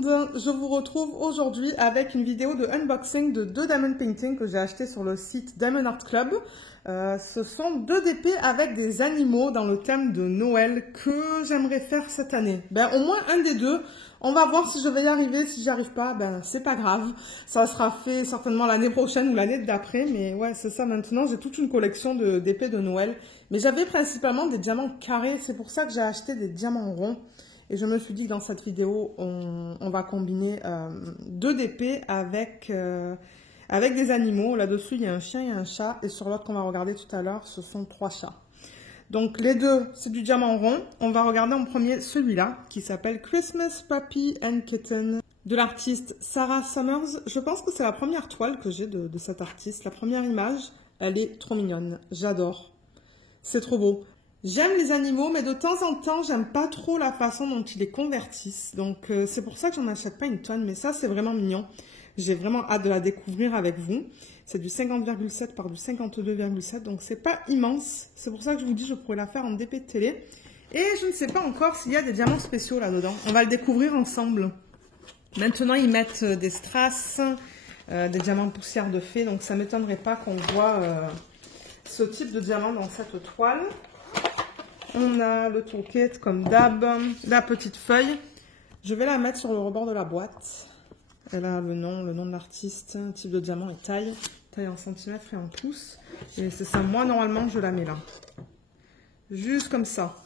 monde, je vous retrouve aujourd'hui avec une vidéo de unboxing de 2 diamond paintings que j'ai acheté sur le site Diamond Art Club. Ce sont 2 DP avec des animaux dans le thème de Noël que j'aimerais faire cette année. Ben, au moins un des deux. On va voir si je vais y arriver. Si j'y arrive pas, ben c'est pas grave. Ça sera fait certainement l'année prochaine ou l'année d'après. Mais ouais, c'est ça maintenant. J'ai toute une collection de d'épées de Noël. Mais j'avais principalement des diamants carrés. C'est pour ça que j'ai acheté des diamants ronds. Et je me suis dit que dans cette vidéo, on va combiner 2 DP avec des animaux. Là-dessus, il y a un chien et un chat. Et sur l'autre qu'on va regarder tout à l'heure, ce sont 3 chats. Donc les deux, c'est du diamant rond. On va regarder en premier celui-là, qui s'appelle Christmas Puppy and Kitten, de l'artiste Sarah Summers. Je pense que c'est la première toile que j'ai de cet artiste. La première image, elle est trop mignonne. J'adore. C'est trop beau. J'aime les animaux, mais de temps en temps, j'aime pas trop la façon dont ils les convertissent. Donc c'est pour ça que j'en achète pas une tonne, mais ça c'est vraiment mignon. J'ai vraiment hâte de la découvrir avec vous. C'est du 50,7 par du 52,7, donc c'est pas immense. C'est pour ça que je vous dis, je pourrais la faire en DP de télé. Et je ne sais pas encore s'il y a des diamants spéciaux là-dedans. On va le découvrir ensemble. Maintenant, ils mettent des strass, des diamants poussière de fée, donc ça m'étonnerait pas qu'on voit ce type de diamant dans cette toile. On a le toolkit comme d'hab, la petite feuille. Je vais la mettre sur le rebord de la boîte. Elle a le nom de l'artiste, type de diamant et taille en centimètres et en pouces. Et c'est ça, moi normalement je la mets là. Juste comme ça.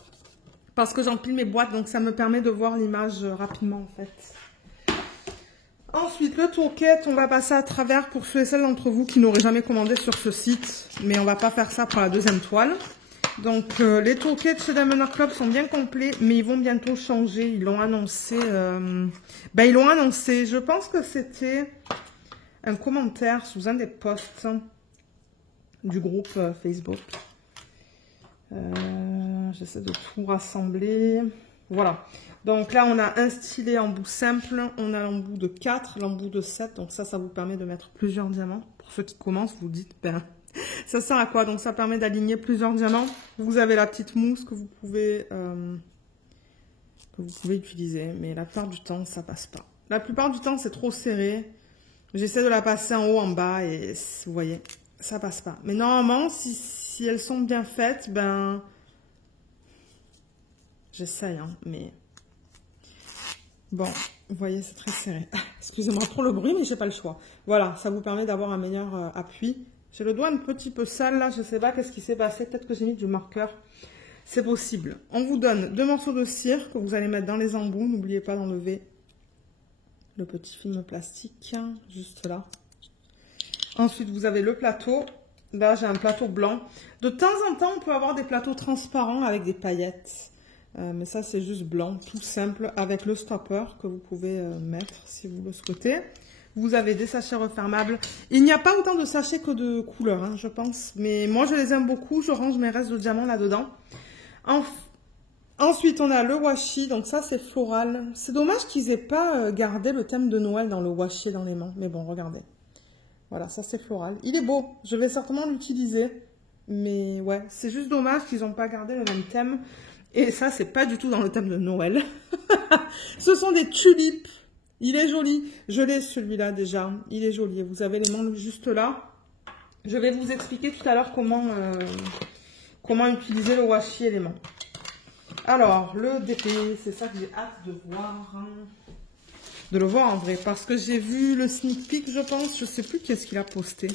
Parce que j'empile mes boîtes, donc ça me permet de voir l'image rapidement en fait. Ensuite, le toolkit, on va passer à travers pour ceux et celles d'entre vous qui n'auraient jamais commandé sur ce site. Mais on va pas faire ça pour la deuxième toile. Donc, les toolkits chez Diamond Art Club sont bien complets, mais ils vont bientôt changer. Ils l'ont annoncé. Ils l'ont annoncé. Je pense que c'était un commentaire sous un des posts du groupe Facebook. J'essaie de tout rassembler. Voilà. Donc là, on a un stylet embout simple. On a l'embout de 4, l'embout de 7. Donc ça vous permet de mettre plusieurs diamants. Pour ceux qui commencent, vous dites, ça sert à quoi? Donc ça permet d'aligner plusieurs diamants. Vous avez la petite mousse que vous pouvez utiliser, mais la plupart du temps ça passe pas. La plupart du temps c'est trop serré. J'essaie de la passer en haut, en bas et vous voyez, ça passe pas. Mais normalement si elles sont bien faites, j'essaye, hein, mais bon, vous voyez c'est très serré. Excusez-moi pour le bruit, mais j'ai pas le choix. Voilà, ça vous permet d'avoir un meilleur appui. J'ai le doigt un petit peu sale là, je sais pas qu'est-ce qui s'est passé, peut-être que j'ai mis du marqueur. C'est possible. On vous donne 2 morceaux de cire que vous allez mettre dans les embouts. N'oubliez pas d'enlever le petit film plastique, juste là. Ensuite, vous avez le plateau. Là, j'ai un plateau blanc. De temps en temps, on peut avoir des plateaux transparents avec des paillettes. Mais ça, c'est juste blanc, tout simple, avec le stopper que vous pouvez mettre si vous le souhaitez. Vous avez des sachets refermables. Il n'y a pas autant de sachets que de couleurs, hein, je pense. Mais moi, je les aime beaucoup. Je range mes restes de diamants là-dedans. Ensuite, on a le washi. Donc ça, c'est floral. C'est dommage qu'ils aient pas gardé le thème de Noël dans le washi dans les mains. Mais bon, regardez. Voilà, ça, c'est floral. Il est beau. Je vais certainement l'utiliser. Mais ouais, c'est juste dommage qu'ils n'ont pas gardé le même thème. Et ça, c'est pas du tout dans le thème de Noël. Ce sont des tulipes. Il est joli. Je l'ai celui-là déjà. Il est joli. Vous avez les mains juste là. Je vais vous expliquer tout à l'heure comment utiliser le washi élément. Alors, le DP, c'est ça que j'ai hâte de voir. De le voir en vrai. Parce que j'ai vu le sneak peek, je pense. Je sais plus qui est-ce qu'il a posté.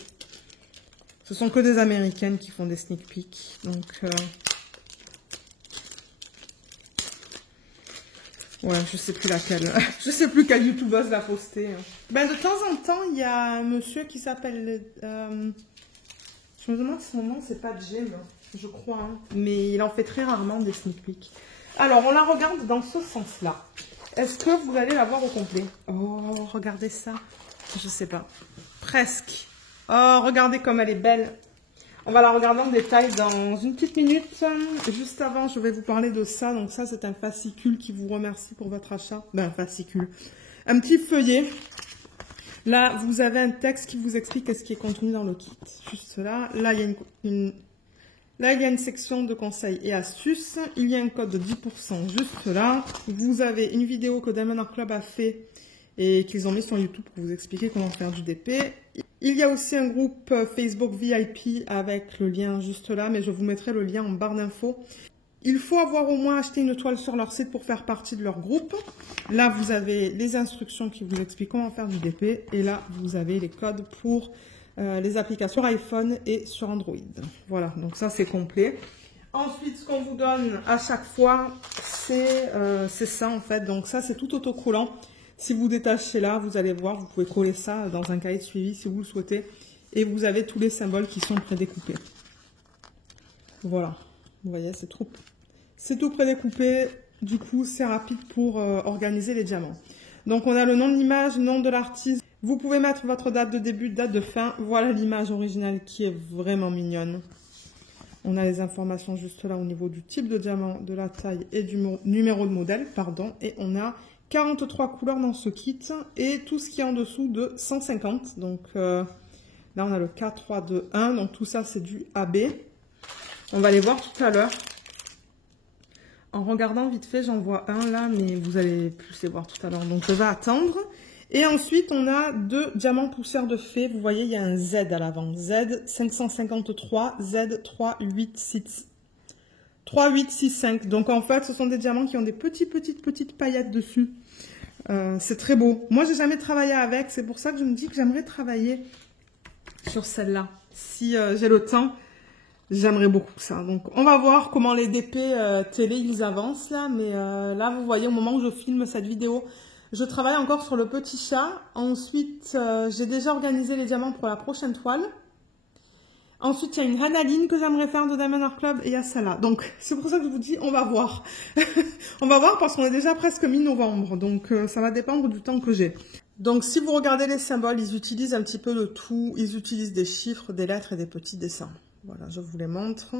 Ce sont que des Américaines qui font des sneak peeks. Donc... ouais, je sais plus laquelle. Je sais plus quelle youtubeuse l'a posté. De temps en temps, il y a un monsieur qui s'appelle... je me demande si son nom, c'est pas Jim, je crois. Hein. Mais il en fait très rarement des sneak peeks. Alors, on la regarde dans ce sens-là. Est-ce que vous allez la voir au complet? Oh, regardez ça. Je sais pas. Presque. Oh, regardez comme elle est belle. On va la regarder en détail dans une petite minute. Juste avant, je vais vous parler de ça. Donc ça, c'est un fascicule qui vous remercie pour votre achat. Un fascicule. Un petit feuillet. Là, vous avez un texte qui vous explique ce qui est contenu dans le kit. Juste là. Là, il y a une section de conseils et astuces. Il y a un code de 10% juste là. Vous avez une vidéo que Diamond Art Club a fait et qu'ils ont mis sur YouTube pour vous expliquer comment faire du DP. Il y a aussi un groupe Facebook VIP avec le lien juste là, mais je vous mettrai le lien en barre d'infos. Il faut avoir au moins acheté une toile sur leur site pour faire partie de leur groupe. Là, vous avez les instructions qui vous expliquent comment faire du DP. Et là, vous avez les codes pour les applications sur iPhone et sur Android. Voilà, donc ça, c'est complet. Ensuite, ce qu'on vous donne à chaque fois, c'est ça en fait. Donc ça, c'est tout autocollant. Si vous détachez là, vous allez voir, vous pouvez coller ça dans un cahier de suivi si vous le souhaitez. Et vous avez tous les symboles qui sont prédécoupés. Voilà. Vous voyez, c'est tout prédécoupé. Du coup, c'est rapide pour organiser les diamants. Donc, on a le nom de l'image, nom de l'artiste. Vous pouvez mettre votre date de début, date de fin. Voilà l'image originale qui est vraiment mignonne. On a les informations juste là au niveau du type de diamant, de la taille et du numéro de modèle, pardon. Et on a 43 couleurs dans ce kit et tout ce qui est en dessous de 150. Donc, là, on a le K321. Donc, tout ça, c'est du AB. On va les voir tout à l'heure. En regardant vite fait, j'en vois un là, mais vous allez plus les voir tout à l'heure. Donc, je vais attendre. Et ensuite, on a 2 diamants poussière de fée. Vous voyez, il y a un Z à l'avant. Z 553, Z 3865. Donc, en fait, ce sont des diamants qui ont des petites paillettes dessus. C'est très beau. Moi, j'ai jamais travaillé avec. C'est pour ça que je me dis que j'aimerais travailler sur celle-là. Si j'ai le temps. J'aimerais beaucoup ça. Donc, on va voir comment les DP télé, ils avancent là. Mais là, vous voyez, au moment où je filme cette vidéo, je travaille encore sur le petit chat. Ensuite, j'ai déjà organisé les diamants pour la prochaine toile. Ensuite, il y a une radaline que j'aimerais faire de Diamond Art Club et il y a celle-là. Donc, c'est pour ça que je vous dis, on va voir. On va voir parce qu'on est déjà presque mi-novembre. Donc, ça va dépendre du temps que j'ai. Donc, si vous regardez les symboles, ils utilisent un petit peu de tout. Ils utilisent des chiffres, des lettres et des petits dessins. Voilà, je vous les montre.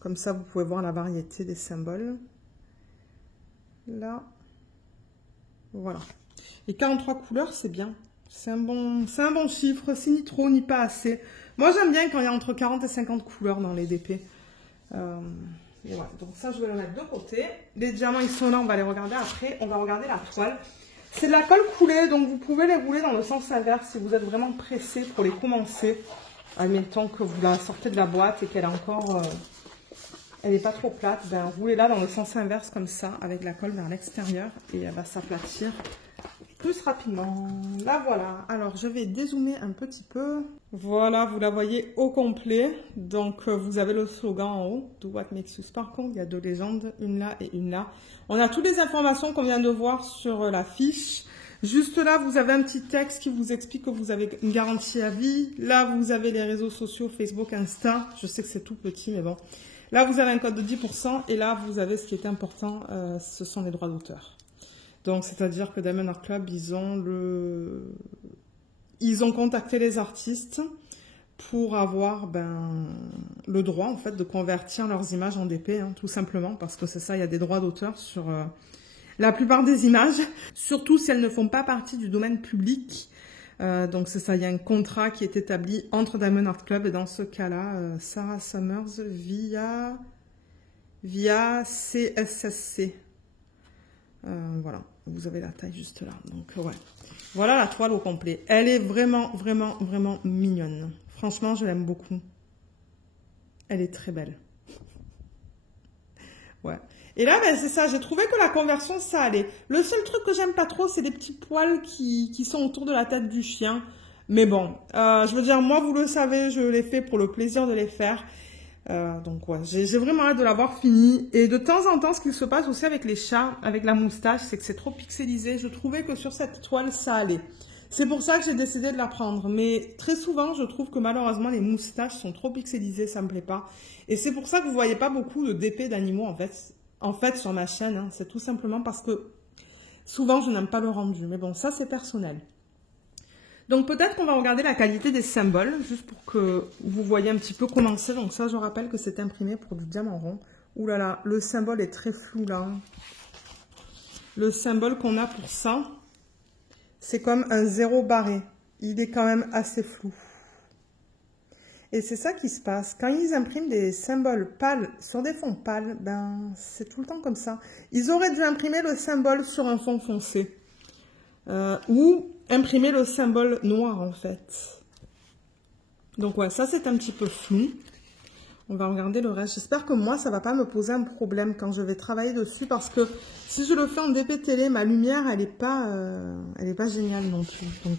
Comme ça, vous pouvez voir la variété des symboles. Là. Voilà. Et 43 couleurs, c'est bien. C'est un bon chiffre. C'est ni trop, ni pas assez. Moi, j'aime bien quand il y a entre 40 et 50 couleurs dans les DP. Et voilà. Donc ça, je vais le mettre de côté. Les diamants, ils sont là. On va les regarder après. On va regarder la toile. C'est de la colle coulée. Donc, vous pouvez les rouler dans le sens inverse si vous êtes vraiment pressé pour les commencer. Admettons que vous la sortez de la boîte et qu'elle est encore, elle n'est pas trop plate, ben roulez-la dans le sens inverse comme ça, avec la colle vers l'extérieur et elle va s'aplatir plus rapidement. Là voilà, alors je vais dézoomer un petit peu. Voilà, vous la voyez au complet. Donc vous avez le slogan en haut, Do What Makes You Sparkle. Il y a 2 légendes, une là et une là. On a toutes les informations qu'on vient de voir sur la fiche. Juste là, vous avez un petit texte qui vous explique que vous avez une garantie à vie. Là, vous avez les réseaux sociaux, Facebook, Insta. Je sais que c'est tout petit, mais bon. Là, vous avez un code de 10%. Et là, vous avez ce qui est important, ce sont les droits d'auteur. Donc, c'est-à-dire que Diamond Art Club, ils ont contacté les artistes pour avoir le droit, en fait, de convertir leurs images en DP, hein, tout simplement. Parce que c'est ça, il y a des droits d'auteur sur... la plupart des images, surtout si elles ne font pas partie du domaine public. Donc c'est ça, il y a un contrat qui est établi entre Diamond Art Club et dans ce cas-là, Sarah Summers via CSSC. Voilà, vous avez la taille juste là. Donc ouais, voilà la toile au complet. Elle est vraiment mignonne. Franchement, je l'aime beaucoup. Elle est très belle. Ouais. Et là, c'est ça, j'ai trouvé que la conversion, ça allait. Le seul truc que j'aime pas trop, c'est les petits poils qui sont autour de la tête du chien. Mais bon, je veux dire, moi, vous le savez, je les fais pour le plaisir de les faire. Donc, ouais, j'ai vraiment hâte de l'avoir fini. Et de temps en temps, ce qui se passe aussi avec les chats, avec la moustache, c'est que c'est trop pixelisé. Je trouvais que sur cette toile, ça allait. C'est pour ça que j'ai décidé de la prendre. Mais très souvent, je trouve que malheureusement, les moustaches sont trop pixelisées, ça me plaît pas. Et c'est pour ça que vous voyez pas beaucoup de DP d'animaux, en fait, sur ma chaîne, hein. C'est tout simplement parce que souvent, je n'aime pas le rendu. Mais bon, ça, c'est personnel. Donc, peut-être qu'on va regarder la qualité des symboles, juste pour que vous voyez un petit peu comment c'est. Donc, ça, je rappelle que c'est imprimé pour du diamant rond. Ouh là là, le symbole est très flou, là. Le symbole qu'on a pour ça, c'est comme un 0 barré. Il est quand même assez flou. Et c'est ça qui se passe. Quand ils impriment des symboles pâles sur des fonds pâles, c'est tout le temps comme ça. Ils auraient dû imprimer le symbole sur un fond foncé. ou imprimer le symbole noir en fait. Donc ouais, ça c'est un petit peu flou. On va regarder le reste. J'espère que moi, ça va pas me poser un problème quand je vais travailler dessus. Parce que si je le fais en DP télé, ma lumière, elle est pas géniale non plus. Donc,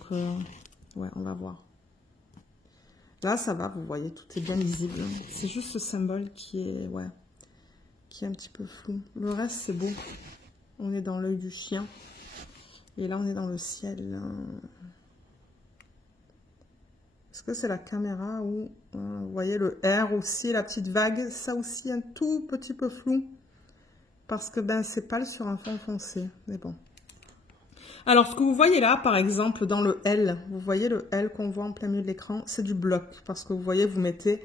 ouais, on va voir. Là, ça va, vous voyez, tout est bien lisible. C'est juste ce symbole qui est, ouais, qui est un petit peu flou. Le reste, c'est beau. On est dans l'œil du chien. Et là, on est dans le ciel. Est-ce que c'est la caméra ou vous voyez le R aussi, la petite vague, ça aussi un tout petit peu flou parce que ben c'est pâle sur un fond foncé, mais bon. Alors ce que vous voyez là, par exemple dans le L, vous voyez le L qu'on voit en plein milieu de l'écran, c'est du bloc parce que vous voyez, vous mettez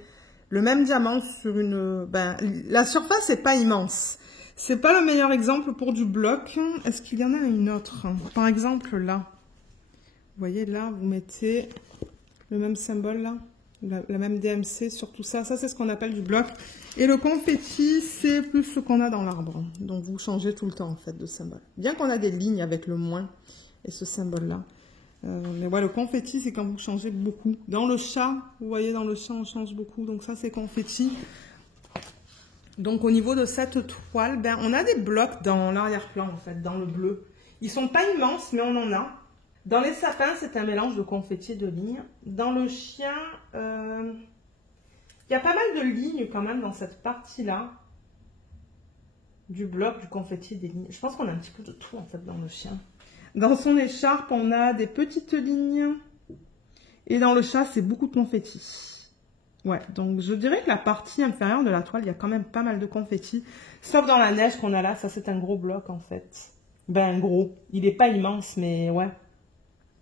le même diamant sur une, ben la surface n'est pas immense. C'est pas le meilleur exemple pour du bloc. Est-ce qu'il y en a une autre? Par exemple là, vous voyez là, vous mettez le même symbole là, la même DMC sur tout ça. Ça, c'est ce qu'on appelle du bloc. Et le confetti, c'est plus ce qu'on a dans l'arbre. Donc, vous changez tout le temps, en fait, de symbole. Bien qu'on a des lignes avec le moins et ce symbole-là. Mais ouais, le confetti, c'est quand vous changez beaucoup. Dans le chat, vous voyez, dans le chat, on change beaucoup. Donc, ça, c'est confetti. Donc, au niveau de cette toile, ben, on a des blocs dans l'arrière-plan, en fait, dans le bleu. Ils sont pas immenses, mais on en a. Dans les sapins, c'est un mélange de confetti et de lignes. Dans le chien, il y a pas mal de lignes quand même dans cette partie-là. Du bloc, du confetti et des lignes. Je pense qu'on a un petit peu de tout en fait dans le chien. Dans son écharpe, on a des petites lignes. Et dans le chat, c'est beaucoup de confetti. Ouais, donc je dirais que la partie inférieure de la toile, il y a quand même pas mal de confetti. Sauf dans la neige qu'on a là, ça c'est un gros bloc en fait. Ben gros, il n'est pas immense, mais ouais.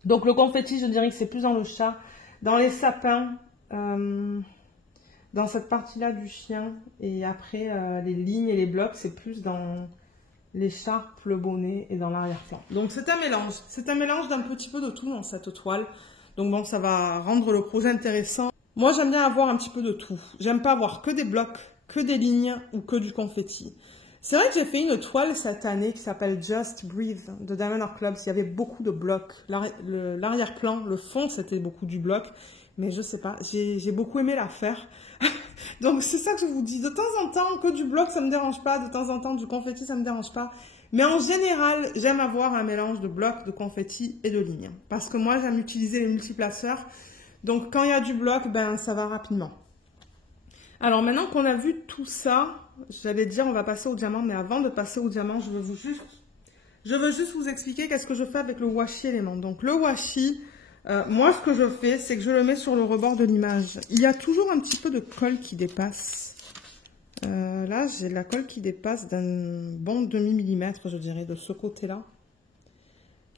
Donc le confetti, je dirais que c'est plus dans le chat. Dans les sapins, dans cette partie-là du chien. Et après, les lignes et les blocs, c'est plus dans l'écharpe, le bonnet et dans l'arrière-plan. Donc c'est un mélange. C'est un mélange d'un petit peu de tout dans cette toile. Donc bon, ça va rendre le projet intéressant. Moi, j'aime bien avoir un petit peu de tout. J'aime pas avoir que des blocs, que des lignes ou que du confetti. C'est vrai que j'ai fait une toile cette année qui s'appelle Just Breathe de Diamond Art Club. Il y avait beaucoup de blocs. L'arrière-plan, le fond, c'était beaucoup du bloc. Mais je sais pas, j'ai beaucoup aimé la faire. Donc c'est ça que je vous dis. De temps en temps, que du bloc, ça me dérange pas. De temps en temps, du confetti, ça me dérange pas. Mais en général, j'aime avoir un mélange de blocs, de confetti et de lignes. Parce que moi, j'aime utiliser les multiplaceurs. Donc quand il y a du bloc, ben ça va rapidement. Alors maintenant qu'on a vu tout ça, j'allais dire on va passer au diamant, mais avant de passer au diamant, je veux juste vous expliquer qu'est-ce que je fais avec le washi élément. Donc le washi, moi ce que je fais, c'est que je le mets sur le rebord de l'image. Il y a toujours un petit peu de colle qui dépasse. Là, j'ai la colle qui dépasse d'un bon demi-millimètre, je dirais, de ce côté-là,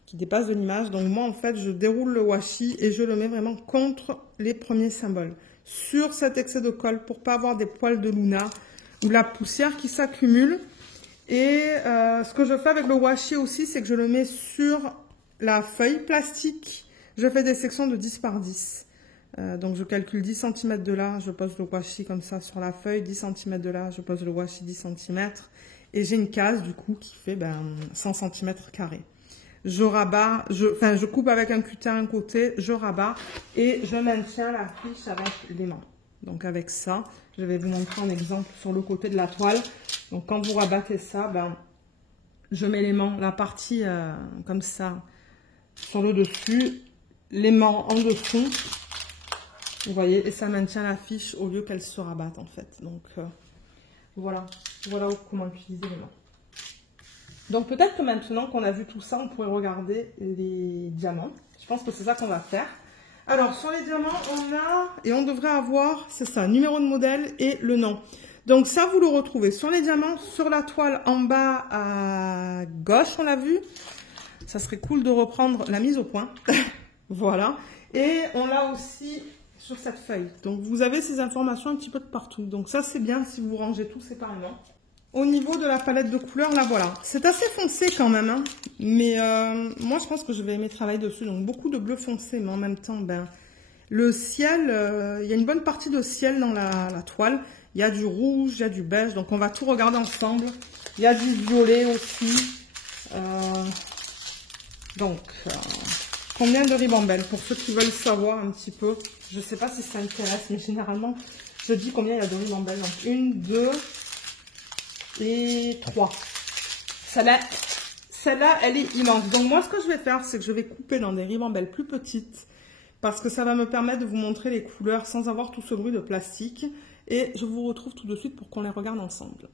qui dépasse de l'image. Donc moi, en fait, je déroule le washi et je le mets vraiment contre les premiers symboles, sur cet excès de colle, pour pas avoir des poils de Luna ou la poussière qui s'accumule. Et ce que je fais avec le washi aussi, c'est que je le mets sur la feuille plastique. Je fais des sections de 10 par 10. Donc je calcule 10 cm de là, je pose le washi comme ça sur la feuille, 10 cm de là, je pose le washi 10 cm. Et j'ai une case du coup qui fait 100 cm carrés. Je rabats, je coupe avec un cutter un côté, je rabats et je maintiens la fiche avec l'aimant. Donc avec ça, je vais vous montrer un exemple sur le côté de la toile. Donc quand vous rabattez ça, je mets l'aimant, la partie comme ça sur le dessus, l'aimant en dessous. Vous voyez, et ça maintient la fiche au lieu qu'elle se rabatte en fait. Donc voilà comment utiliser l'aimant. Donc peut-être que maintenant qu'on a vu tout ça, on pourrait regarder les diamants. Je pense que c'est ça qu'on va faire. Alors sur les diamants, on a, et on devrait avoir, c'est ça, numéro de modèle et le nom. Donc ça, vous le retrouvez sur les diamants, sur la toile en bas à gauche, on l'a vu. Ça serait cool de reprendre la mise au point. Voilà. Et on l'a aussi sur cette feuille. Donc vous avez ces informations un petit peu de partout. Donc ça, c'est bien si vous rangez tout séparément. Au niveau de la palette de couleurs, là voilà. C'est assez foncé quand même, hein. Mais moi je pense que je vais aimer travailler dessus. Donc beaucoup de bleu foncé, mais en même temps, le ciel, il y a une bonne partie de ciel dans la toile. Il y a du rouge, il y a du beige, donc on va tout regarder ensemble. Il y a du violet aussi. Donc, combien de ribambelles? Pour ceux qui veulent savoir un petit peu. Je ne sais pas si ça intéresse, mais généralement, je dis combien il y a de ribambelles. Donc, 1, 2 et 3. Celle-là, elle est immense. Donc, moi, ce que je vais faire, c'est que je vais couper dans des ribambelles plus petites. Parce que ça va me permettre de vous montrer les couleurs sans avoir tout ce bruit de plastique. Et je vous retrouve tout de suite pour qu'on les regarde ensemble.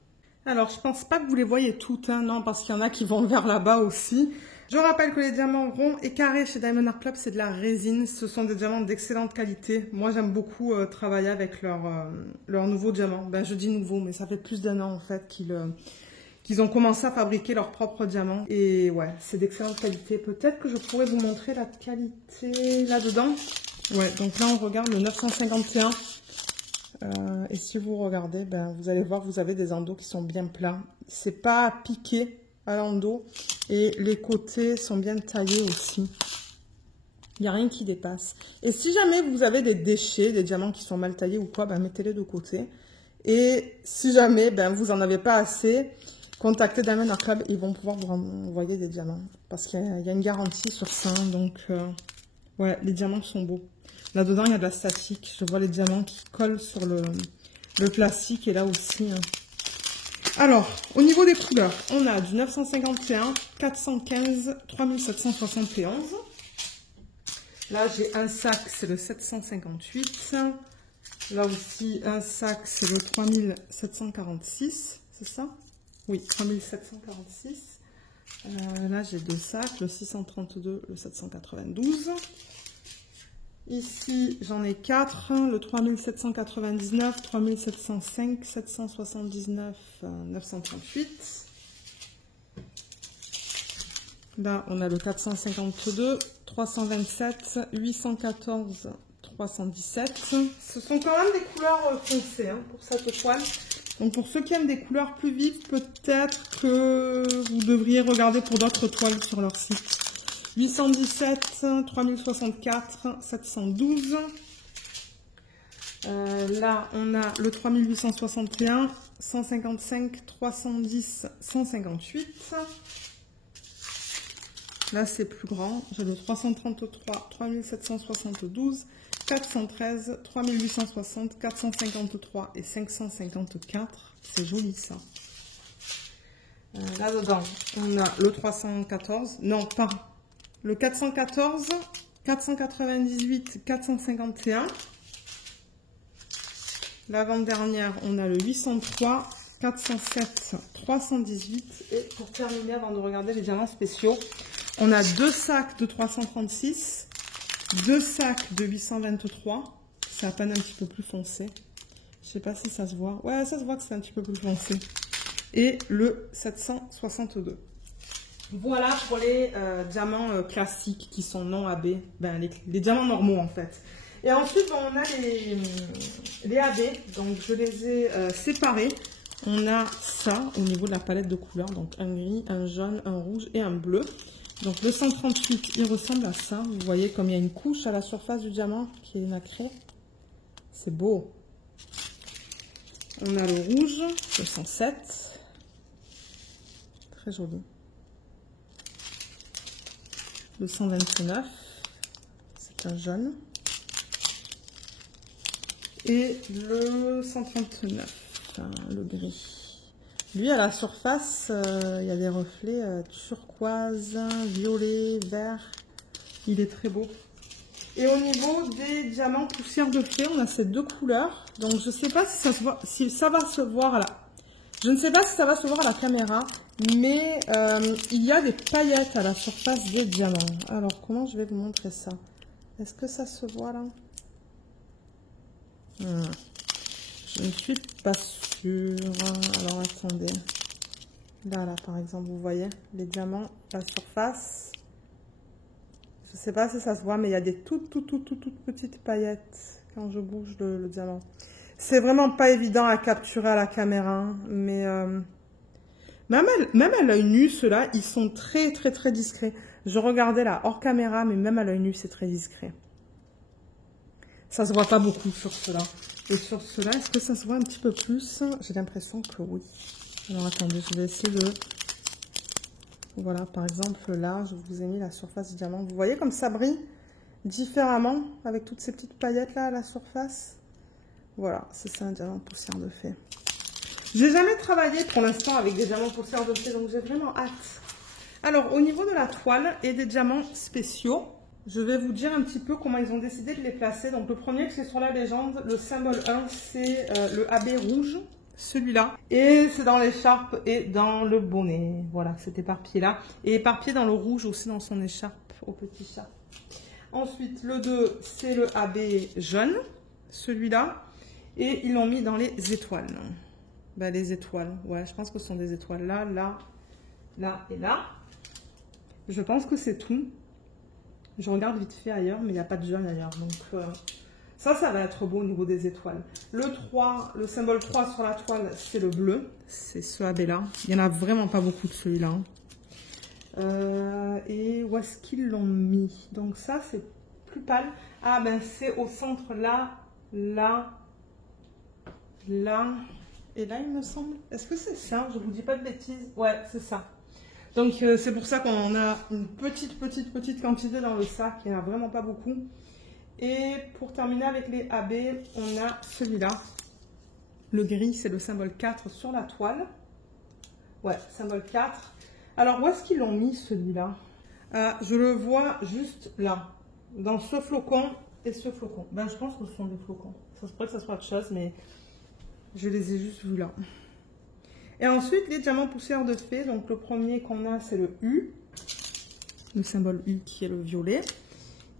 Alors, je pense pas que vous les voyez toutes, hein, non, parce qu'il y en a qui vont vers là-bas aussi. Je rappelle que les diamants ronds et carrés chez Diamond Art Club, c'est de la résine. Ce sont des diamants d'excellente qualité. Moi, j'aime beaucoup travailler avec leurs nouveaux diamants. Ben, je dis nouveau, mais ça fait plus d'1 an, en fait, qu'ils ont commencé à fabriquer leurs propres diamants. Et ouais, c'est d'excellente qualité. Peut-être que je pourrais vous montrer la qualité là-dedans. Ouais, donc là, on regarde le 951. Et si vous regardez, ben, vous allez voir, vous avez des endos qui sont bien plats. C'est pas piqué à l'endo. Et les côtés sont bien taillés aussi. Il n'y a rien qui dépasse. Et si jamais vous avez des déchets, des diamants qui sont mal taillés ou quoi, ben, mettez-les de côté. Et si jamais ben, vous n'en avez pas assez, contactez Diamond Art Club. Ils vont pouvoir vous envoyer des diamants. Parce qu'il y a une garantie sur ça. Donc, ouais, les diamants sont beaux. Là-dedans, il y a de la statique. Je vois les diamants qui collent sur le plastique. Et là aussi. Hein. Alors, au niveau des couleurs, on a du 951, 415, 3771. Là, j'ai un sac, c'est le 758. Là aussi, un sac, c'est le 3746. C'est ça? Oui, 3746. Là, j'ai 2 sacs, le 632, le 792. Ici, j'en ai 4, le 3799, 3705, 779, 938. Là, on a le 452, 327, 814, 317. Ce sont quand même des couleurs foncées hein, pour cette toile. Donc, pour ceux qui aiment des couleurs plus vives, peut-être que vous devriez regarder pour d'autres toiles sur leur site. 817, 3064, 712. Là, on a le 3861, 155, 310, 158. Là, c'est plus grand. J'ai le 333, 3772, 413, 3860, 453 et 554. C'est joli, ça. Là-dedans, on a le 314. Non, pas. Le 414, 498, 451. L'avant-dernière, on a le 803, 407, 318. Et pour terminer, avant de regarder les diamants spéciaux, on a 2 sacs de 336, 2 sacs de 823. C'est à peine un petit peu plus foncé. Je sais pas si ça se voit. Ouais, ça se voit que c'est un petit peu plus foncé. Et le 762. Voilà pour les diamants classiques qui sont non AB, ben, les diamants normaux en fait. Et ensuite on a les AB, donc je les ai séparés. On a ça au niveau de la palette de couleurs, donc un gris, un jaune, un rouge et un bleu. Donc le 138, il ressemble à ça. Vous voyez comme il y a une couche à la surface du diamant qui est nacrée. C'est beau. On a le rouge, le 107. Très joli. Le 129, c'est un jaune. Et le 139, enfin, le gris. Lui, à la surface, il y a des reflets turquoise, violet, vert. Il est très beau. Et au niveau des diamants poussière de fée, on a ces 2 couleurs. Donc, je ne sais pas si ça se voit, si ça va se voir là. Je ne sais pas si ça va se voir à la caméra, mais il y a des paillettes à la surface des diamants. Alors, comment je vais vous montrer ça? Est-ce que ça se voit là? Je ne suis pas sûre. Alors, attendez. Là, par exemple, vous voyez les diamants à la surface. Je ne sais pas si ça se voit, mais il y a des toutes petites paillettes quand je bouge le diamant. C'est vraiment pas évident à capturer à la caméra, mais même à l'œil nu, ceux-là, ils sont très discrets. Je regardais là hors caméra, mais même à l'œil nu, c'est très discret. Ça se voit pas beaucoup sur ceux-là. Et sur ceux-là, est-ce que ça se voit un petit peu plus? J'ai l'impression que oui. Alors attendez, je vais essayer de Voilà, par exemple, là, je vous ai mis la surface du diamant. Vous voyez comme ça brille différemment avec toutes ces petites paillettes là à la surface. Voilà, c'est ça un diamant poussière de fée. J'ai jamais travaillé pour l'instant avec des diamants poussière de fée, donc j'ai vraiment hâte. Alors, au niveau de la toile et des diamants spéciaux, je vais vous dire un petit peu comment ils ont décidé de les placer. Donc, le premier qui est sur la légende, le symbole 1, c'est le AB rouge. Celui-là, et c'est dans l'écharpe et dans le bonnet, voilà, c'est éparpillé là, et éparpillé dans le rouge aussi dans son écharpe, au petit chat. Ensuite, le 2, c'est le AB jaune, celui-là, et ils l'ont mis dans les étoiles. Ben, les étoiles, ouais, je pense que ce sont des étoiles là, là, là et là. Je pense que c'est tout. Je regarde vite fait ailleurs, mais il n'y a pas de jaune ailleurs, donc... Ça va être beau au niveau des étoiles. Le 3, le symbole 3 sur la toile, c'est le bleu. C'est ce AB-là. Il n'y en a vraiment pas beaucoup de celui-là. Et où est-ce qu'ils l'ont mis? Donc ça, c'est plus pâle. Ah ben, c'est au centre là, là, là. Et là, il me semble. Est-ce que c'est ça? Je vous dis pas de bêtises. Ouais, c'est ça. Donc, c'est pour ça qu'on a une petite quantité dans le sac. Il n'y en a vraiment pas beaucoup. Et pour terminer avec les AB, on a celui-là. Le gris, c'est le symbole 4 sur la toile. Ouais, symbole 4. Alors, où est-ce qu'ils l'ont mis, celui-là? Je le vois juste là, dans ce flocon et ce flocon. Ben, je pense que ce sont des flocons. Ça se pourrait que ce soit autre chose, mais je les ai juste vus là. Et ensuite, les diamants poussière de fée. Donc, le premier qu'on a, c'est le U. Le symbole U qui est le violet.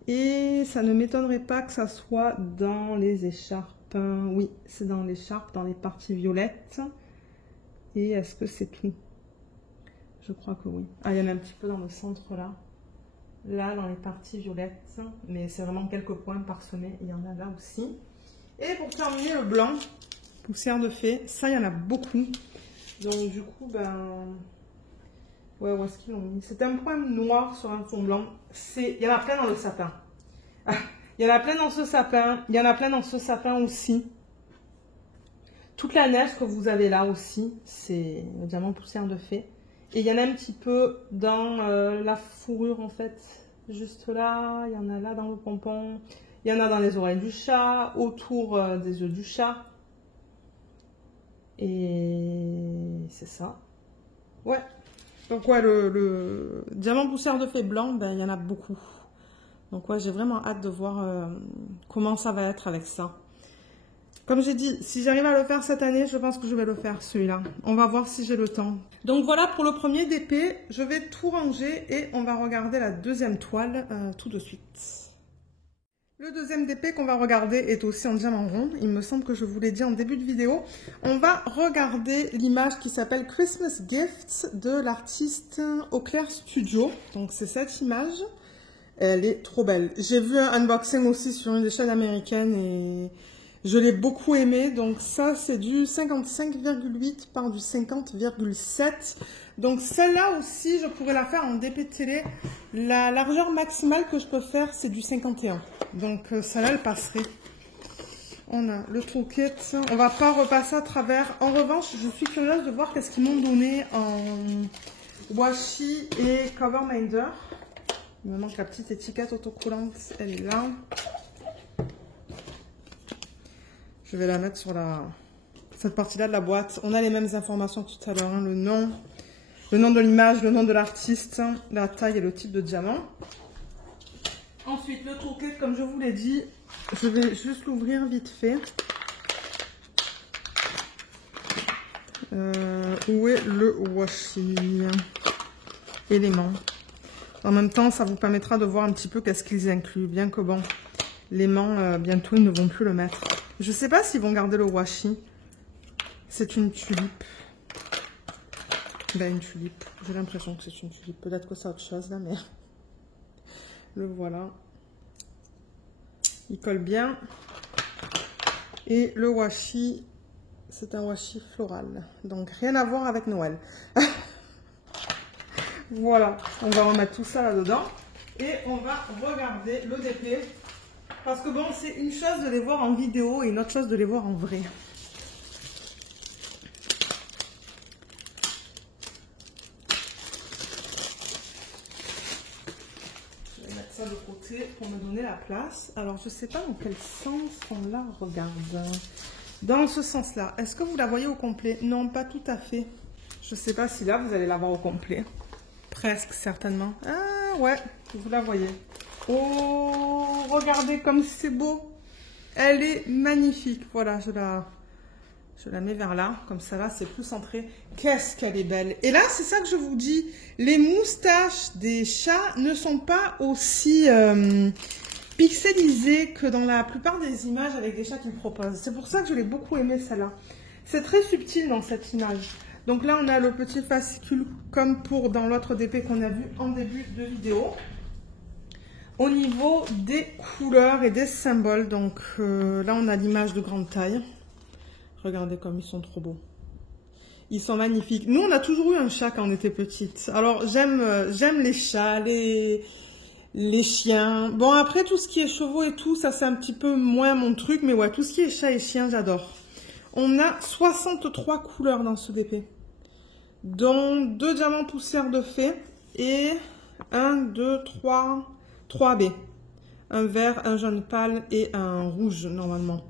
Et ça ne m'étonnerait pas que ça soit dans les écharpes. Oui, c'est dans l'écharpe, dans les parties violettes. Et est-ce que c'est tout? Je crois que oui. Ah, il y en a un petit peu dans le centre là. Là, dans les parties violettes. Mais c'est vraiment quelques points parsemés. Il y en a là aussi. Et pour terminer, le blanc, poussière de fée. Ça, il y en a beaucoup. Donc du coup, ben... Ouais, où est-ce qu'ils l'ont mis? C'est un point noir sur un fond blanc. Il y en a plein dans le sapin. Il y en a plein dans ce sapin. Il y en a plein dans ce sapin aussi. Toute la neige que vous avez là aussi, c'est le diamant poussière de fée. Et il y en a un petit peu dans la fourrure en fait. Juste là, il y en a là dans le pompon. Il y en a dans les oreilles du chat, autour des yeux du chat. Et c'est ça. Ouais. Donc ouais, le diamant poussière de fée blanc, ben, il y en a beaucoup. Donc ouais, j'ai vraiment hâte de voir comment ça va être avec ça. Comme j'ai dit, si j'arrive à le faire cette année, je pense que je vais le faire celui-là. On va voir si j'ai le temps. Donc voilà pour le premier DP. Je vais tout ranger et on va regarder la deuxième toile tout de suite. Le deuxième DP qu'on va regarder est aussi en diamant rond. Il me semble que je vous l'ai dit en début de vidéo. On va regarder l'image qui s'appelle Christmas Gifts de l'artiste Auclair Studio. Donc c'est cette image. Elle est trop belle. J'ai vu un unboxing aussi sur une des chaînes américaines et je l'ai beaucoup aimé. Donc ça c'est du 55,8 par du 50,7. Donc celle-là aussi je pourrais la faire en DP de télé. La largeur maximale que je peux faire c'est du 51. Donc celle-là elle passerait. On a le toolkit. On va pas repasser à travers. En revanche je suis curieuse de voir qu'est-ce qu'ils m'ont donné en washi et cover minder. Il me manque la petite étiquette autocollante, elle est là. Je vais la mettre sur cette partie-là de la boîte. On a les mêmes informations que tout à l'heure, hein, le nom de l'image, le nom de l'artiste, la taille et le type de diamant. Ensuite, le toolkit, comme je vous l'ai dit, je vais juste l'ouvrir vite fait. Où est le washi élément? En même temps, ça vous permettra de voir un petit peu qu'est-ce qu'ils incluent. Bien que bon, l'aimant, bientôt, ils ne vont plus le mettre. Je ne sais pas s'ils vont garder le washi. C'est une tulipe. Ben, une tulipe. J'ai l'impression que c'est une tulipe. Peut-être que c'est autre chose, là, mais... Le voilà. Il colle bien. Et le washi, c'est un washi floral. Donc, rien à voir avec Noël. Voilà, on va remettre tout ça là-dedans et on va regarder le DP. Parce que bon, c'est une chose de les voir en vidéo et une autre chose de les voir en vrai. ça de côté pour me donner la place. Alors, je ne sais pas dans quel sens on la regarde. Dans ce sens-là. Est-ce que vous la voyez au complet? Non, pas tout à fait. Je ne sais pas si là, vous allez la voir au complet. Presque, certainement. Ah, ouais, vous la voyez. Oh, regardez comme c'est beau. Elle est magnifique. Voilà, je la mets vers là. Comme ça, là, c'est plus centré. Qu'est-ce qu'elle est belle. Et là, c'est ça que je vous dis. Les moustaches des chats ne sont pas aussi pixelisées que dans la plupart des images avec des chats qu'ils proposent. C'est pour ça que je l'ai beaucoup aimé, celle-là. C'est très subtil dans cette image. Donc là, on a le petit fascicule comme pour dans l'autre DP qu'on a vu en début de vidéo. Au niveau des couleurs et des symboles, donc là, on a l'image de grande taille. Regardez comme ils sont trop beaux. Ils sont magnifiques. Nous, on a toujours eu un chat quand on était petite. Alors, j'aime les chats, les chiens. Bon, après, tout ce qui est chevaux et tout, ça, c'est un petit peu moins mon truc. Mais ouais, tout ce qui est chat et chien, j'adore. On a 63 couleurs dans ce DP. Dont 2 diamants poussière de fée et 1, 2, 3 B. Un vert, un jaune pâle et un rouge, normalement.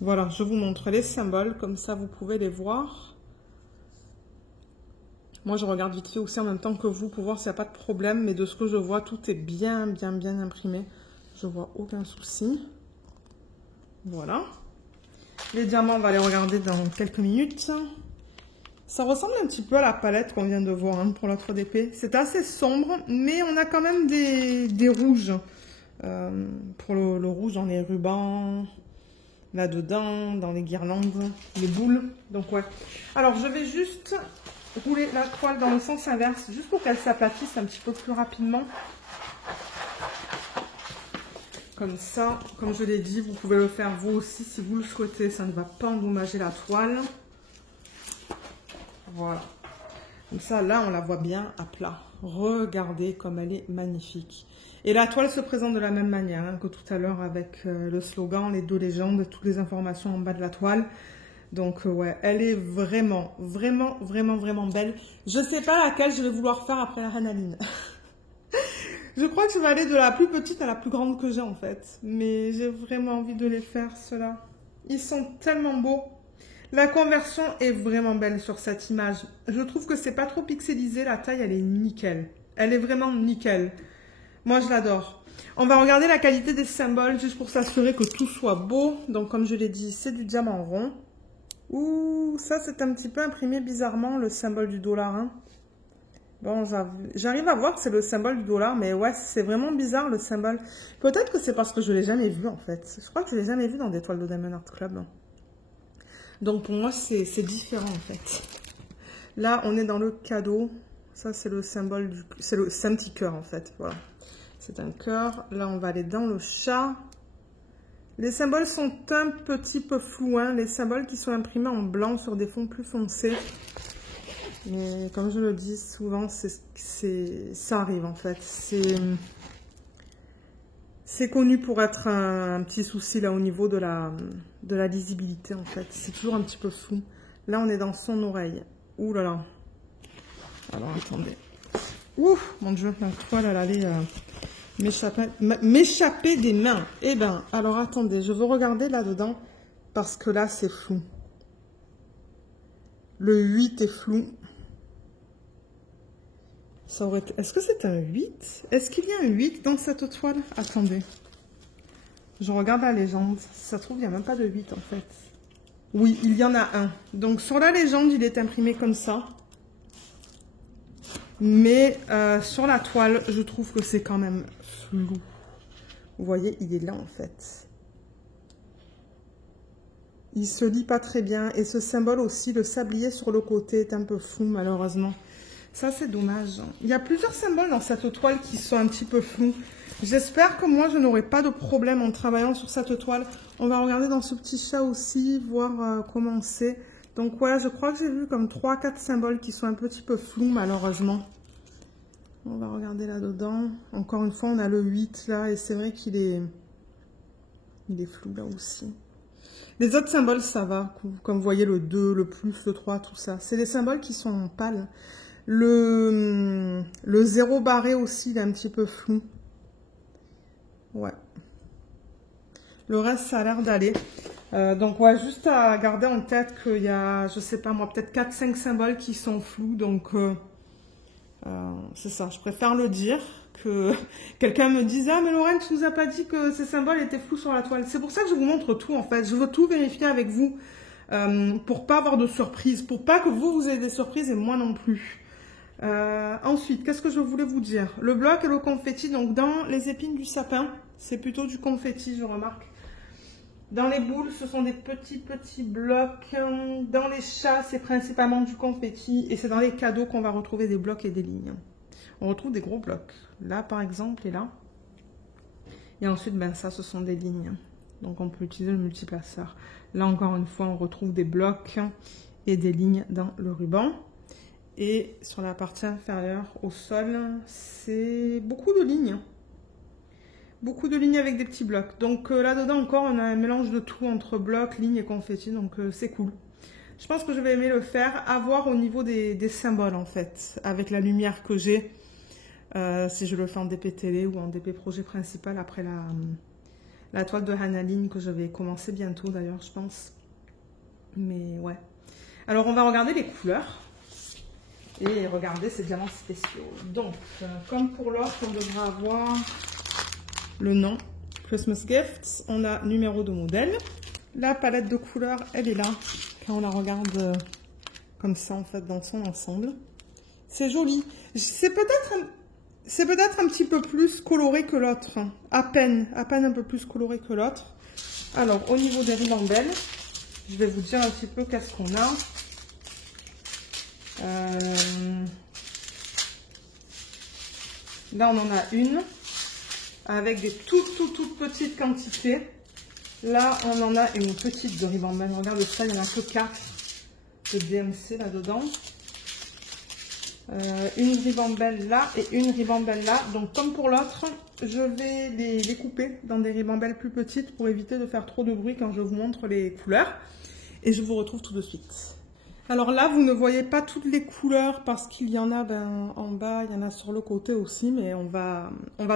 Voilà, je vous montre les symboles, comme ça vous pouvez les voir. Moi, je regarde vite fait aussi en même temps que vous pour voir s'il n'y a pas de problème. Mais de ce que je vois, tout est bien imprimé. Je vois aucun souci. Voilà. Les diamants, on va les regarder dans quelques minutes. Ça ressemble un petit peu à la palette qu'on vient de voir hein, pour l'autre DP. C'est assez sombre, mais on a quand même des rouges. Pour le rouge, dans les rubans, là-dedans, dans les guirlandes, les boules. Donc ouais. Alors, je vais juste rouler la toile dans le sens inverse, juste pour qu'elle s'aplatisse un petit peu plus rapidement. Comme ça, comme je l'ai dit, vous pouvez le faire vous aussi si vous le souhaitez. Ça ne va pas endommager la toile. Voilà. Comme ça, là, on la voit bien à plat. Regardez comme elle est magnifique. Et la toile se présente de la même manière hein, que tout à l'heure avec le slogan, les 2 légendes, toutes les informations en bas de la toile. Donc, ouais, elle est vraiment belle. Je ne sais pas laquelle je vais vouloir faire après la Reine Aline. Je crois que je vais aller de la plus petite à la plus grande que j'ai en fait. Mais j'ai vraiment envie de les faire, ceux-là. Ils sont tellement beaux. La conversion est vraiment belle sur cette image. Je trouve que c'est pas trop pixelisé. La taille, elle est nickel. Elle est vraiment nickel. Moi, je l'adore. On va regarder la qualité des symboles juste pour s'assurer que tout soit beau. Donc, comme je l'ai dit, c'est du diamant rond. Ouh, ça, c'est un petit peu imprimé bizarrement, le symbole du dollar. Hein. Bon, j'arrive à voir que c'est le symbole du dollar, mais ouais, c'est vraiment bizarre le symbole. Peut-être que c'est parce que je ne l'ai jamais vu, en fait. Je crois que je ne l'ai jamais vu dans des toiles de Diamond Art Club. Donc, pour moi, c'est différent, en fait. Là, on est dans le cadeau. Ça, c'est le symbole du... C'est un petit cœur, en fait. Voilà. C'est un cœur. Là, on va aller dans le chat. Les symboles sont un petit peu flous, hein. Les symboles qui sont imprimés en blanc sur des fonds plus foncés. Mais comme je le dis souvent, ça arrive en fait. C'est connu pour être un petit souci là au niveau de la lisibilité en fait. C'est toujours un petit peu flou. Là, on est dans son oreille. Ouh là là. Alors, attendez. Ouh, mon Dieu, la toile, elle allait m'échapper des mains. Eh ben, alors attendez, je veux regarder là-dedans parce que là, c'est flou. Le 8 est flou. Est-ce que c'est un 8? Est-ce qu'il y a un 8 dans cette toile? Attendez. Je regarde la légende. Si ça se trouve, il n'y a même pas de 8 en fait. Oui, il y en a un. Donc sur la légende, il est imprimé comme ça. Mais sur la toile, je trouve que c'est quand même flou. Vous voyez, il est là en fait. Il se lit pas très bien. Et ce symbole aussi, le sablier sur le côté est un peu flou malheureusement. Ça, c'est dommage. Il y a plusieurs symboles dans cette toile qui sont un petit peu flous. J'espère que moi, je n'aurai pas de problème en travaillant sur cette toile. On va regarder dans ce petit chat aussi, voir comment c'est. Donc voilà, je crois que j'ai vu comme 3-4 symboles qui sont un petit peu flous, malheureusement. On va regarder là-dedans. Encore une fois, on a le 8 là, et c'est vrai qu'il est flou là aussi. Les autres symboles, ça va. Comme vous voyez, le 2, le plus, le 3, tout ça. C'est des symboles qui sont pâles. Le 0 barré aussi, il est un petit peu flou. Ouais. Le reste, ça a l'air d'aller. Donc, ouais, juste à garder en tête qu'il y a, je sais pas moi, peut-être 4-5 symboles qui sont flous. Donc, c'est ça. Je préfère le dire que quelqu'un me dise « Ah, mais Lorraine, tu nous as pas dit que ces symboles étaient flous sur la toile. » C'est pour ça que je vous montre tout, en fait. Je veux tout vérifier avec vous pour pas avoir de surprises, pour pas que vous ayez des surprises et moi non plus. Ensuite, qu'est-ce que je voulais vous dire? Le bloc et le confetti, donc dans les épines du sapin, c'est plutôt du confetti, je remarque. Dans les boules, ce sont des petits blocs. Dans les chats, c'est principalement du confetti. Et c'est dans les cadeaux qu'on va retrouver des blocs et des lignes. On retrouve des gros blocs. Là, par exemple, et là. Et ensuite, ben ça, ce sont des lignes. Donc, on peut utiliser le multiplaceur. Là, encore une fois, on retrouve des blocs et des lignes dans le ruban. Et sur la partie inférieure, au sol, c'est beaucoup de lignes. Beaucoup de lignes avec des petits blocs. Donc là-dedans encore, on a un mélange de tout entre blocs, lignes et confetti. Donc c'est cool. Je pense que je vais aimer le faire. À voir au niveau des symboles en fait. Avec la lumière que j'ai. Si je le fais en DP télé ou en DP projet principal après la toile de Hanaline que je vais commencer bientôt d'ailleurs je pense. Mais ouais. Alors on va regarder les couleurs. Et regarder ces diamants spéciaux. Donc comme pour l'autre, on devra avoir... le nom, Christmas Gifts, on a numéro de modèle. La palette de couleurs, elle est là, quand on la regarde comme ça, en fait, dans son ensemble. C'est joli. C'est peut-être un petit peu plus coloré que l'autre. À peine un peu plus coloré que l'autre. Alors, au niveau des ribambelles, je vais vous dire un petit peu qu'est-ce qu'on a. Là, on en a une. Avec des toutes petites quantités. Là, on en a une petite de ribambelle. Regarde ça, il n'y en a que 4 de DMC là-dedans. Une ribambelle là et une ribambelle là. Donc, comme pour l'autre, je vais les couper dans des ribambelles plus petites pour éviter de faire trop de bruit quand je vous montre les couleurs. Et je vous retrouve tout de suite. Alors là, vous ne voyez pas toutes les couleurs parce qu'il y en a en bas, il y en a sur le côté aussi, mais on va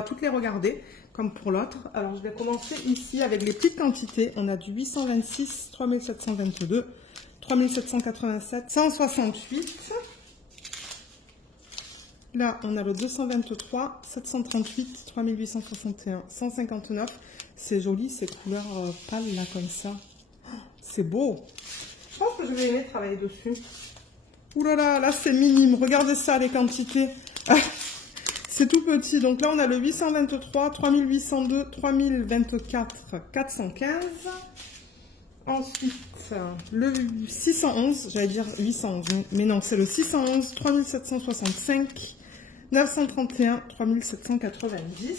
toutes les regarder, comme pour l'autre. Alors, je vais commencer ici avec les petites quantités. On a du 826, 3722, 3787, 168. Là, on a le 223, 738, 3861, 159. C'est joli, ces couleurs pâles là, comme ça. C'est beau. Je pense que je vais aimer travailler dessus. Ouh là là, là c'est minime. Regardez ça, les quantités. C'est tout petit. Donc là, on a le 823, 3802, 3024, 415. Ensuite, le 611. J'allais dire 811. Mais non, c'est le 611, 3765, 931, 3790.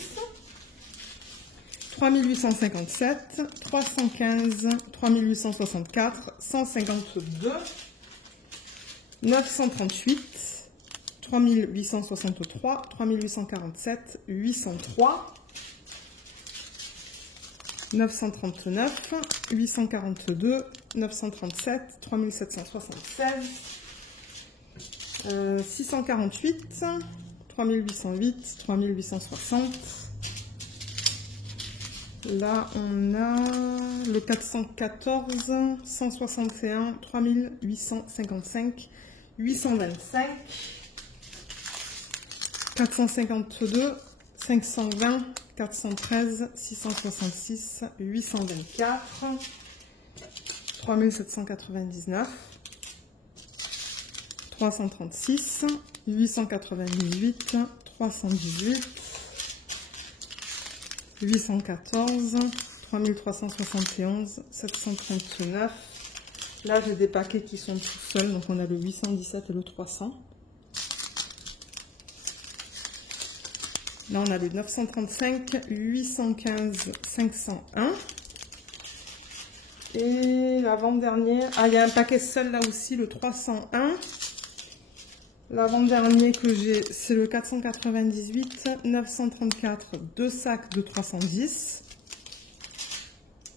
3857, 315, 3864, 152, 938, 3863, 3847, 803, 939, 842, 937, 3776, 648, 3808, 3860. Là, on a le 414, 161, 3855, 825, 452, 520, 413, 666, 824, 3799, 336, 898, 318, 814, 3371, 739. Là, j'ai des paquets qui sont tout seuls. Donc, on a le 817 et le 300. Là, on a le 935, 815, 501. Et l'avant-dernier... Ah, il y a un paquet seul là aussi, le 301. L'avant-dernier que j'ai, c'est le 498, 934, 2 sacs de 310.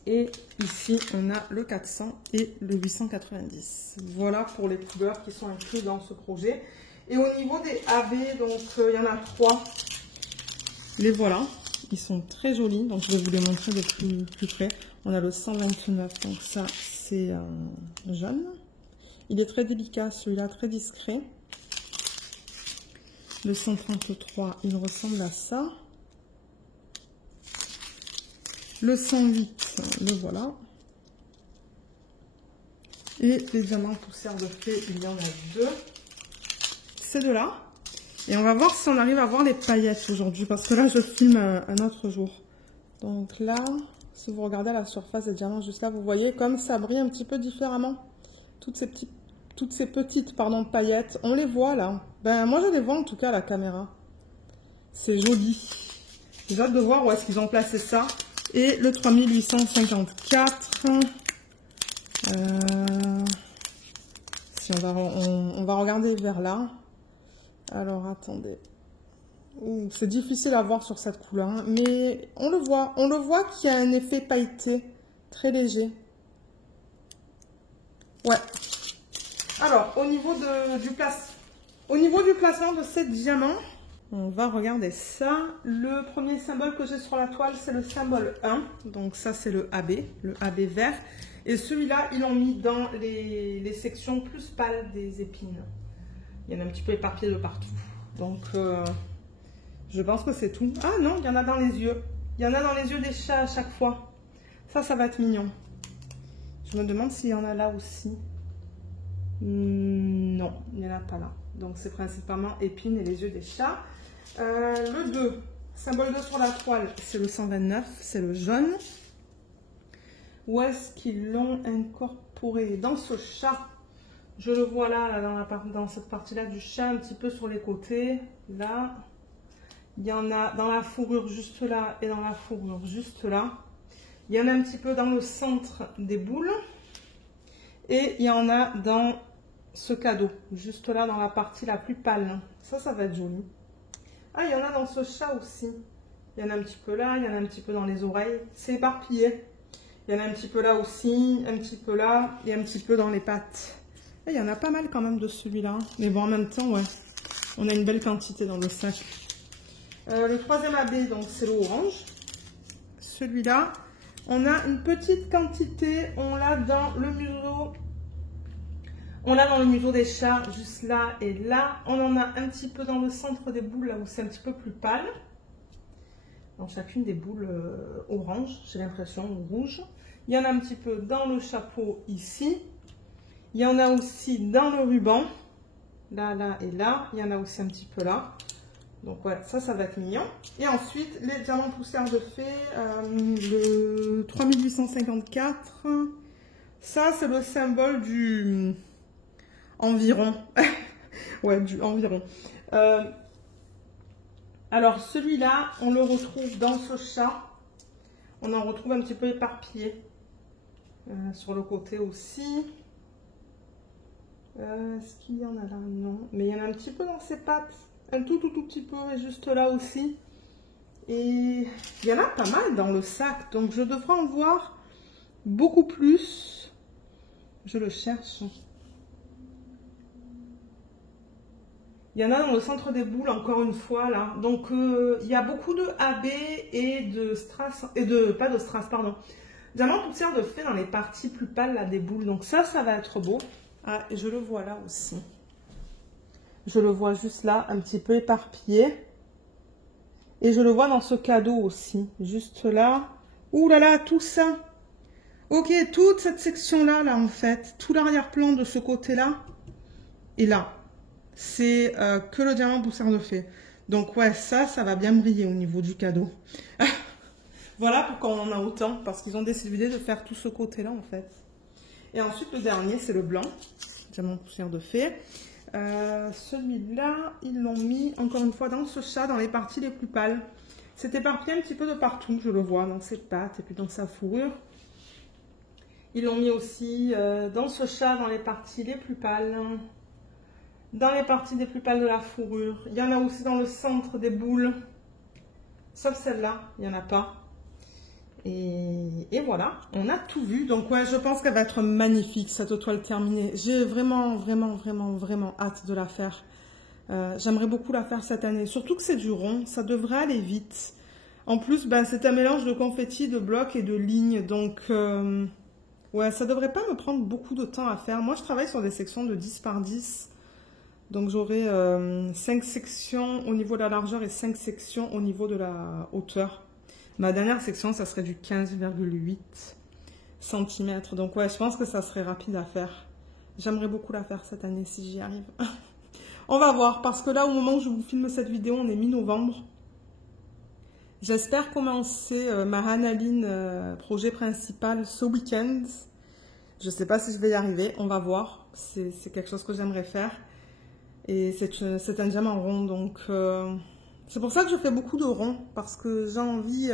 Et ici, on a le 400 et le 890. Voilà pour les couleurs qui sont incluses dans ce projet. Et au niveau des AB, donc il y en a 3. Les voilà. Ils sont très jolis, donc je vais vous les montrer de plus près. On a le 129, donc ça c'est jaune. Il est très délicat, celui-là, très discret. Le 133, il ressemble à ça. Le 108, le voilà. Et les diamants poussière de fée, il y en a deux. Ces deux-là. Et on va voir si on arrive à voir les paillettes aujourd'hui, parce que là, je filme un autre jour. Donc là, si vous regardez à la surface des diamants juste là, vous voyez comme ça brille un petit peu différemment. Toutes ces petites paillettes, on les voit là. Ben moi, je les vois en tout cas à la caméra. C'est joli. J'ai hâte de voir où est-ce qu'ils ont placé ça. Et le 3854. Si on va regarder vers là. Alors attendez. C'est difficile à voir sur cette couleur, hein, mais on le voit qu'il y a un effet pailleté très léger. Ouais. Alors au niveau du placement de ces diamants, on va regarder ça. Le premier symbole que j'ai sur la toile, c'est le symbole 1. Donc ça c'est le AB vert. Et celui-là, ils l'ont mis dans les sections plus pâles des épines. Il y en a un petit peu éparpillé de partout. Donc, je pense que c'est tout. Ah non, il y en a dans les yeux. Il y en a dans les yeux des chats à chaque fois. Ça va être mignon. Je me demande s'il y en a là aussi. Non, il n'y en a pas là. Donc, c'est principalement épines et les yeux des chats. Le 2, symbole 2 sur la toile, c'est le 129, c'est le jaune. Où est-ce qu'ils l'ont incorporé? Dans ce chat, je le vois là, dans cette partie-là du chat, un petit peu sur les côtés. Là, il y en a dans la fourrure juste là et dans la fourrure juste là. Il y en a un petit peu dans le centre des boules. Et il y en a dans ce cadeau, juste là dans la partie la plus pâle. Ça va être joli. Ah, il y en a dans ce chat aussi. Il y en a un petit peu là, il y en a un petit peu dans les oreilles. C'est éparpillé. Il y en a un petit peu là aussi, un petit peu là et un petit peu dans les pattes. Et il y en a pas mal quand même de celui-là. Mais bon, en même temps, ouais, on a une belle quantité dans le sac. Le troisième AB, donc c'est le orange. Celui-là, on a une petite quantité. On l'a dans le museau. On l'a dans le museau des chats, juste là et là. On en a un petit peu dans le centre des boules, là où c'est un petit peu plus pâle. Dans chacune des boules orange, j'ai l'impression, ou rouge. Il y en a un petit peu dans le chapeau ici. Il y en a aussi dans le ruban. Là, là et là. Il y en a aussi un petit peu là. Donc ouais, ça va être mignon. Et ensuite, les diamants poussière de fée. Le 3854. Ça, c'est le symbole du environ. Ouais, du environ. Alors celui-là, on le retrouve dans ce chat. On en retrouve un petit peu éparpillé. Sur le côté aussi. Est-ce qu'il y en a là? Non. Mais il y en a un petit peu dans ses pattes. Un tout petit peu. Et juste là aussi. Et il y en a pas mal dans le sac. Donc je devrais en voir beaucoup plus. Je le cherche. Il y en a dans le centre des boules, encore une fois, là. Donc, il y a beaucoup de AB et de strass, pas de strass, pardon. Diamant poussière de fée dans les parties plus pâles, là, des boules. Donc ça va être beau. Ah, et je le vois là aussi. Je le vois juste là, un petit peu éparpillé. Et je le vois dans ce cadeau aussi, juste là. Ouh là là, tout ça. Ok, toute cette section-là, là, en fait. Tout l'arrière-plan de ce côté-là. Et là. C'est que le diamant poussière de fée. Donc ouais, ça va bien briller au niveau du cadeau. Voilà pourquoi on en a autant, parce qu'ils ont décidé de faire tout ce côté-là en fait. Et ensuite le dernier, c'est le blanc, diamant poussière de fée. Celui-là, ils l'ont mis encore une fois dans ce chat, dans les parties les plus pâles. C'est éparpillé un petit peu de partout, je le vois, dans ses pattes et puis dans sa fourrure. Ils l'ont mis aussi dans ce chat, dans les parties les plus pâles. Dans les parties les plus pâles de la fourrure. Il y en a aussi dans le centre des boules. Sauf celle-là, il n'y en a pas. Et voilà, on a tout vu. Donc ouais, je pense qu'elle va être magnifique, cette toile terminée. J'ai vraiment hâte de la faire. J'aimerais beaucoup la faire cette année. Surtout que c'est du rond, ça devrait aller vite. En plus, ben, c'est un mélange de confetti, de blocs et de lignes. Donc, ouais, ça devrait pas me prendre beaucoup de temps à faire. Moi, je travaille sur des sections de 10 par 10. Donc, j'aurai 5 sections au niveau de la largeur et 5 sections au niveau de la hauteur. Ma dernière section, ça serait du 15,8 cm. Donc, ouais, je pense que ça serait rapide à faire. J'aimerais beaucoup la faire cette année si j'y arrive. On va voir, parce que là, au moment où je vous filme cette vidéo, on est mi-novembre. J'espère commencer ma Hanaline projet principal ce week-end. Je ne sais pas si je vais y arriver, on va voir. C'est quelque chose que j'aimerais faire. Et c'est un diamant rond, donc c'est pour ça que je fais beaucoup de ronds, parce que j'ai envie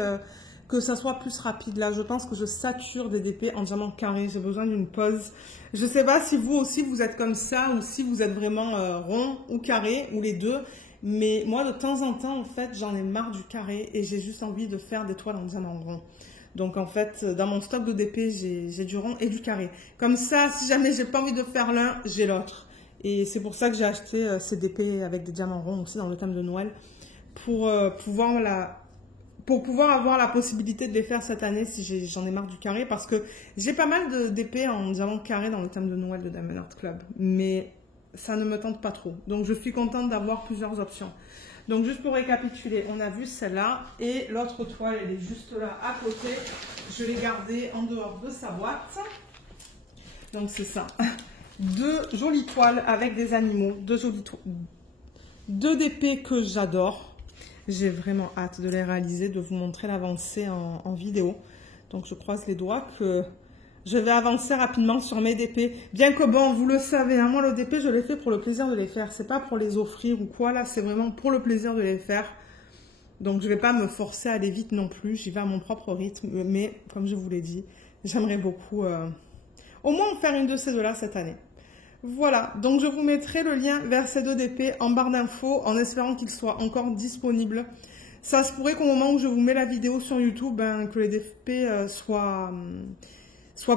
que ça soit plus rapide. Là, je pense que je sature des DP en diamant carré, j'ai besoin d'une pause. Je ne sais pas si vous aussi vous êtes comme ça, ou si vous êtes vraiment rond ou carré, ou les deux. Mais moi, de temps en temps, en fait, j'en ai marre du carré et j'ai juste envie de faire des toiles en diamant rond. Donc, en fait, dans mon stock de DP, j'ai du rond et du carré. Comme ça, si jamais j'ai pas envie de faire l'un, j'ai l'autre. Et c'est pour ça que j'ai acheté ces DP avec des diamants ronds aussi dans le thème de Noël. Pour pouvoir avoir la possibilité de les faire cette année si j'en ai marre du carré. Parce que j'ai pas mal de DP en diamant carré dans le thème de Noël de Diamond Art Club. Mais ça ne me tente pas trop. Donc, je suis contente d'avoir plusieurs options. Donc, juste pour récapituler, on a vu celle-là. Et l'autre toile, elle est juste là à côté. Je l'ai gardée en dehors de sa boîte. Donc, c'est ça. Deux jolies toiles avec des animaux. Deux DP que j'adore. J'ai vraiment hâte de les réaliser, de vous montrer l'avancée en vidéo. Donc, je croise les doigts que je vais avancer rapidement sur mes DP. Bien que bon, vous le savez, hein, moi le DP, je les fais pour le plaisir de les faire. C'est pas pour les offrir ou quoi, là, c'est vraiment pour le plaisir de les faire. Donc, je vais pas me forcer à aller vite non plus. J'y vais à mon propre rythme. Mais, comme je vous l'ai dit, j'aimerais beaucoup au moins en faire une de ces deux-là cette année. Voilà, donc je vous mettrai le lien vers ces deux DP en barre d'infos en espérant qu'ils soient encore disponibles. Ça se pourrait qu'au moment où je vous mets la vidéo sur YouTube, ben, que les DP soient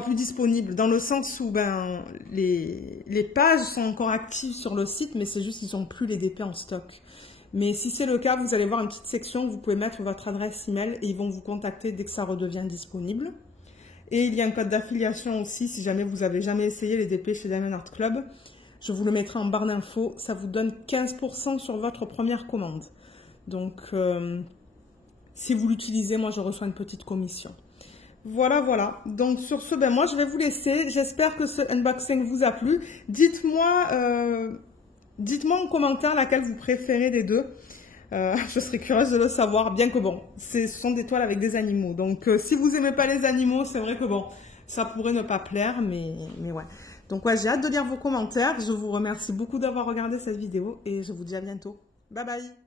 plus disponibles, dans le sens où ben, les pages sont encore actives sur le site, mais c'est juste qu'ils n'ont plus les DP en stock. Mais si c'est le cas, vous allez voir une petite section où vous pouvez mettre votre adresse email et ils vont vous contacter dès que ça redevient disponible. Et il y a un code d'affiliation aussi, si jamais vous avez jamais essayé les DP chez Diamond Art Club. Je vous le mettrai en barre d'infos. Ça vous donne 15% sur votre première commande. Donc, si vous l'utilisez, moi, je reçois une petite commission. Voilà, voilà. Donc, sur ce, ben, moi, je vais vous laisser. J'espère que ce unboxing vous a plu. Dites-moi en commentaire laquelle vous préférez des deux. Je serais curieuse de le savoir, bien que bon, ce sont des toiles avec des animaux. Donc, si vous aimez pas les animaux, c'est vrai que bon, ça pourrait ne pas plaire, mais ouais. Donc, ouais, j'ai hâte de lire vos commentaires. Je vous remercie beaucoup d'avoir regardé cette vidéo et je vous dis à bientôt. Bye bye!